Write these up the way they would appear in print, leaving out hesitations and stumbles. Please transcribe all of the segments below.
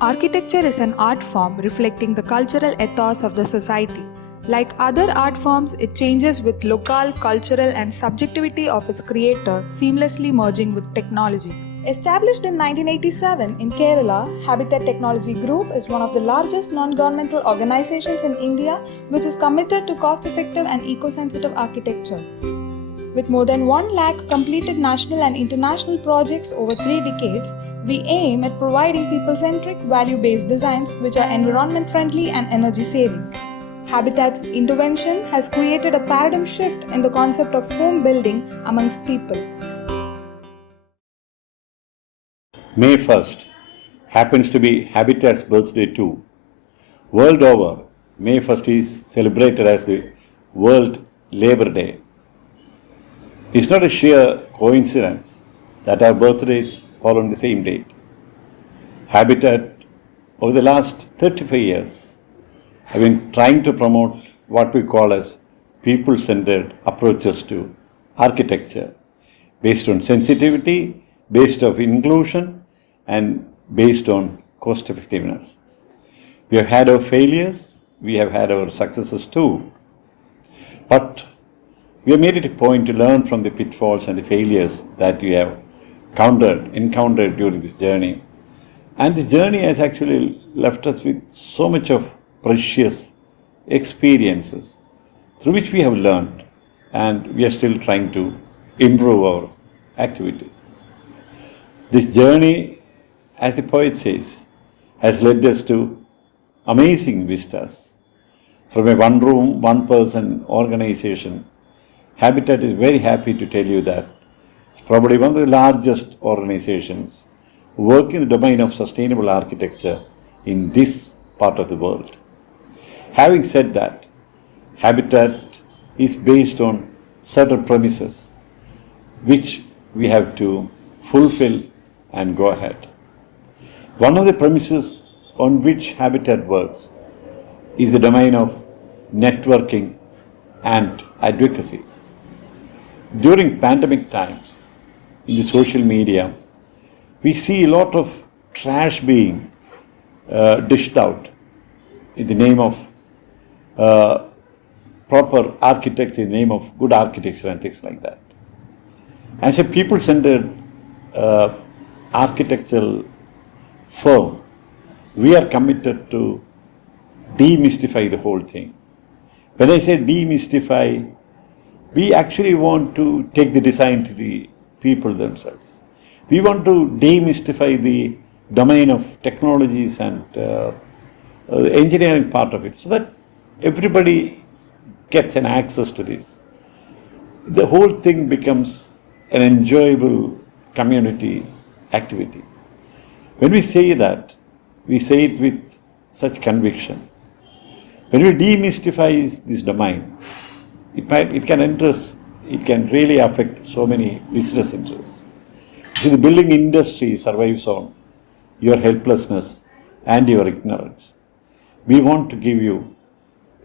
Architecture is an art form reflecting the cultural ethos of the society. Like other art forms, it changes with local, cultural, and subjectivity of its creator, seamlessly merging with technology. Established in 1987 in Kerala, Habitat Technology Group is one of the largest non-governmental organizations in India which is committed to cost-effective and eco-sensitive architecture. With more than 1 lakh completed national and international projects over 3 decades, we aim at providing people-centric, value-based designs which are environment-friendly and energy-saving. Habitat's intervention has created a paradigm shift in the concept of home building amongst people. May 1st happens to be Habitat's birthday too. World over, May 1st is celebrated as the World Labor Day. It's not a sheer coincidence that our birthdays fall on the same date. Habitat, over the last 35 years, have been trying to promote what we call as people-centered approaches to architecture, based on sensitivity, based on inclusion, and based on cost effectiveness. We have had our failures, we have had our successes too, but we have made it a point to learn from the pitfalls and the failures that we have encountered during this journey. And the journey has actually left us with so much of precious experiences through which we have learned, and we are still trying to improve our activities. This journey, as the poet says, has led us to amazing vistas. From a one-room, one-person organization, Habitat is very happy to tell you that it's probably one of the largest organizations working in the domain of sustainable architecture in this part of the world. Having said that, Habitat is based on certain premises which we have to fulfill and go ahead. One of the premises on which Habitat works is the domain of networking and advocacy. During pandemic times, in the social media, we see a lot of trash being dished out in the name of proper architecture, in the name of good architecture and things like that. As a people-centered architectural firm, we are committed to demystify the whole thing. When I say demystify, we actually want to take the design to the people themselves. We want to demystify the domain of technologies and the engineering part of it, so that everybody gets an access to this. The whole thing becomes an enjoyable community activity. When we say that, we say it with such conviction. When we demystify this domain, it can really affect so many business interests. See, the building industry survives on your helplessness and your ignorance. We want to give you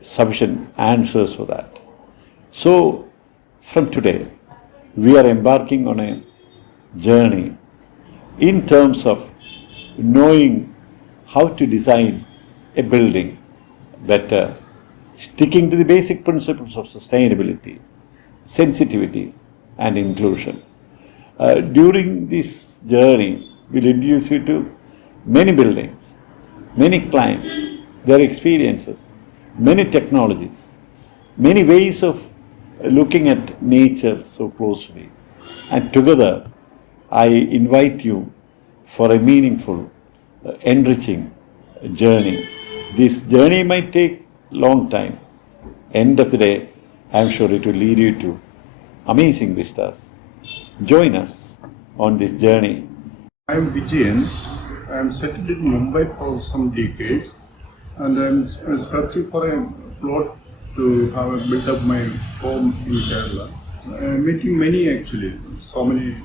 sufficient answers for that. So, from today, we are embarking on a journey in terms of knowing how to design a building better, sticking to the basic principles of sustainability, sensitivities, and inclusion. During this journey, we'll introduce you to many buildings, many clients, their experiences, many technologies, many ways of looking at nature so closely. And together, I invite you for a meaningful, enriching journey. This journey might take a long time. End of the day, I'm sure it will lead you to amazing vistas. Join us on this journey. I'm Vijayan. I'm settled in Mumbai for some decades, and I'm searching for a plot to have built up my home in Kerala. I'm meeting many actually, so many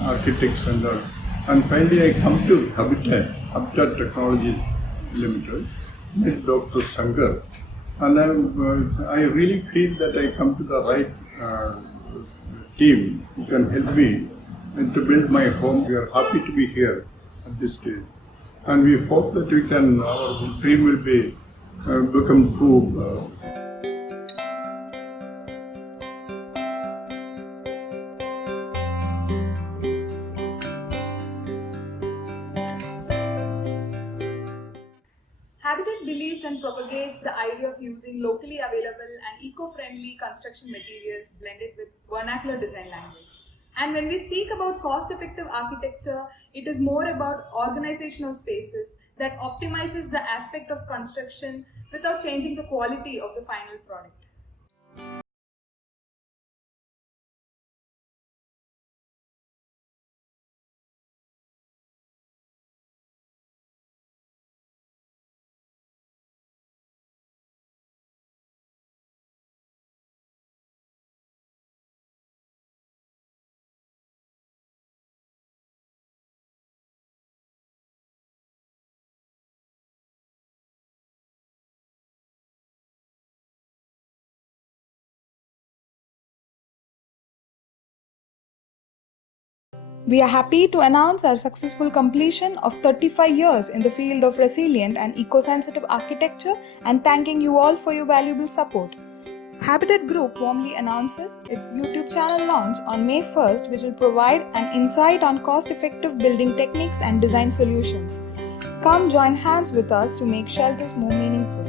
architects and finally I come to Habitat Technologies Limited, met Dr. Shankar, and I really feel that I come to the right team who can help me to build my home. We are happy to be here at this stage. and we hope that our dream will be become true. Habitat believes and propagates the idea of using locally available and eco-friendly construction materials blended with vernacular design language. And when we speak about cost-effective architecture, it is more about organization of spaces that optimizes the aspect of construction without changing the quality of the final product. We are happy to announce our successful completion of 35 years in the field of resilient and eco-sensitive architecture and thanking you all for your valuable support. Habitat Group warmly announces its YouTube channel launch on May 1st, which will provide an insight on cost-effective building techniques and design solutions. Come join hands with us to make shelters more meaningful.